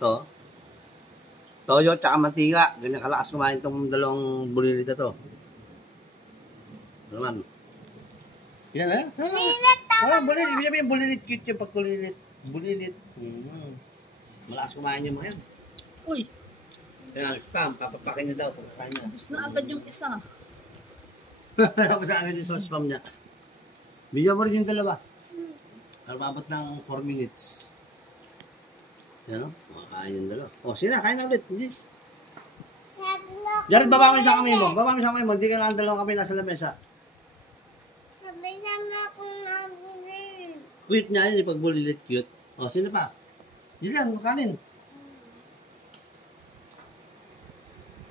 To. Toyo at saka mantika. Ganyan kalakas kumain itong dalawang bulilit na to. Ano naman? Yan eh? Bulilit, tama. Oh, bulilit. Ibig sabihin bulilit. Cute yung pagkulilit. Bulilit. Malakas kumain yung mga yan. Uy, Kaya spam, papapakin niya daw. Pagkakain niya. tapos na agad yung isa. Tapos sa akin yung sa spam niya. Bigyan mo rin yung dalawa. Mababot ng 4 minutes. Yan o, makakain yung dalawa. O, sila, kain na ulit. Please. Jared, baba mo yung sa kamay mo. Baba mo yung sa kamay mo. Hindi ka lang dalawang kamay nasa lamesa. Sabay-sama akong nabulit. Cute niya yun, yung pagbulilit cute. O, sino pa? Yun lang, makanin.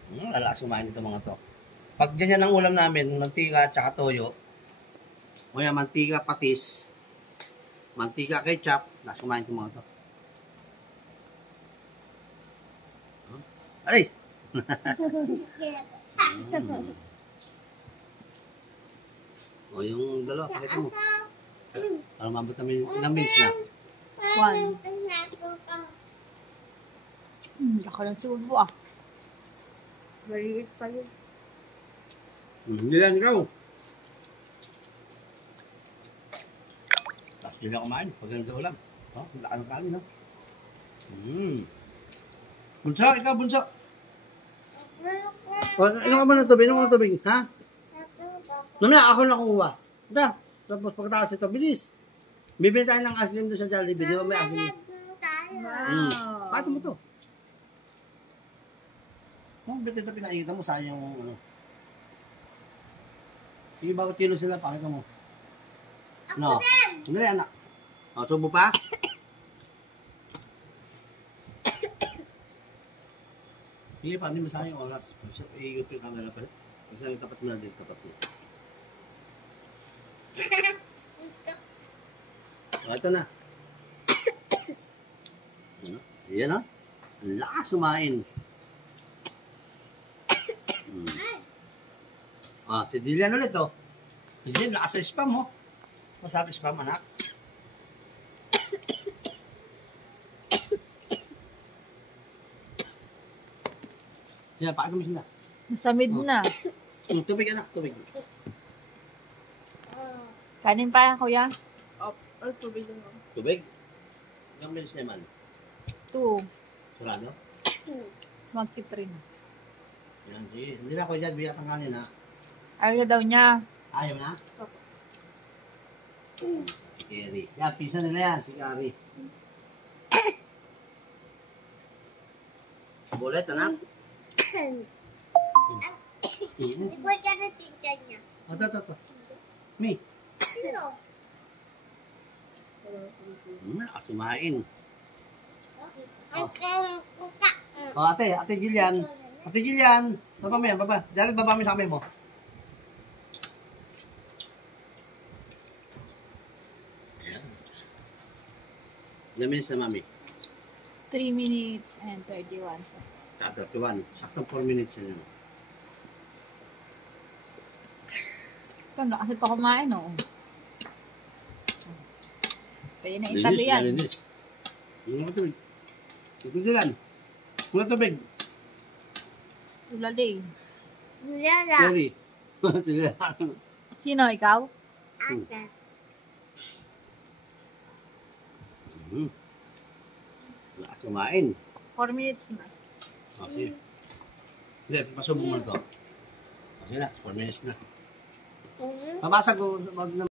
Lalakas kumain ito mga to. Pag ganyan ang ulam namin, mantika at saka toyo, o yan, mantika patis, mantika ketchup, lalakas kumain ito mga to. Aray! O yung dalawa, pakita mo. Para mabot namin ilang minutes na. 1. Ako lang subo ah. Maliit pa yun. Hindi lang ikaw. Tapos hindi na kumain. Pag ganun sa ulam. O, laka ng kanin, no? Bunso, ikaw, bunso. O, inom ka ba ng tubig? Inom ka ng tubig, ha? Mamaya, ako na kukuha. Ito. Tapos pagkatapos ito, bilis. Bibili tayo ng ice cream doon sa Jollibee. Di ba may ice cream? Wow. Pato mo to. Kung ba't ito pinakikita mo, sayang yung ano. Sige, bakit kilo sila? Pakita mo. No. Hindi rin, anak. O, subo pa? Sige, pa, hindi mo sayang yung oras. I-ikot yung camera pa rin. Kasi yung tapat mo na dito, tapat mo. O, ito na. Ano? Ayan, ha? Ang lakas sumain. Ah, si Dilian ulit, oh. Si Dilian, lakas sa spam, oh. Masarap spam, anak. Sila, pakita mo sila. Nasa mid na. Tubig, anak, tubig. Kanin pa, kuya? Ay, tubig lang ako. Tubig? Ilang minutes naman? 2. Sarado? Mag-tip rin. Yan, sige. Hindi na ako dyan, bigyan kang kanin, ha? Ayaw daw niya. Ayaw na? Si Keri. Yan, pisa nila yan, si Kari. Bulit, anak? Hindi ko ka na pizza niya. Ito. Mi. Ano? Lakas sumain. Oh. O, ate Gillian. Ate Gillian. Baba mo yan, baba. Jared, baba mo sa kamay mo. Ilang minutes na, mami? 3 minutes and 31. 31. Saktong 4 minutes na yun. Ito, nakasip pa kumain, oh. Kaya na italo yan. Linis. Hindi mo tubig. Ito Gillian. Mula tubig. Ulaling. Keri. Sino, ikaw? Lakas kumain. 4 minutes na. Okay. Hindi, pasubok mo na ito. Okay na, 4 minutes na. Mabasag ko, wag na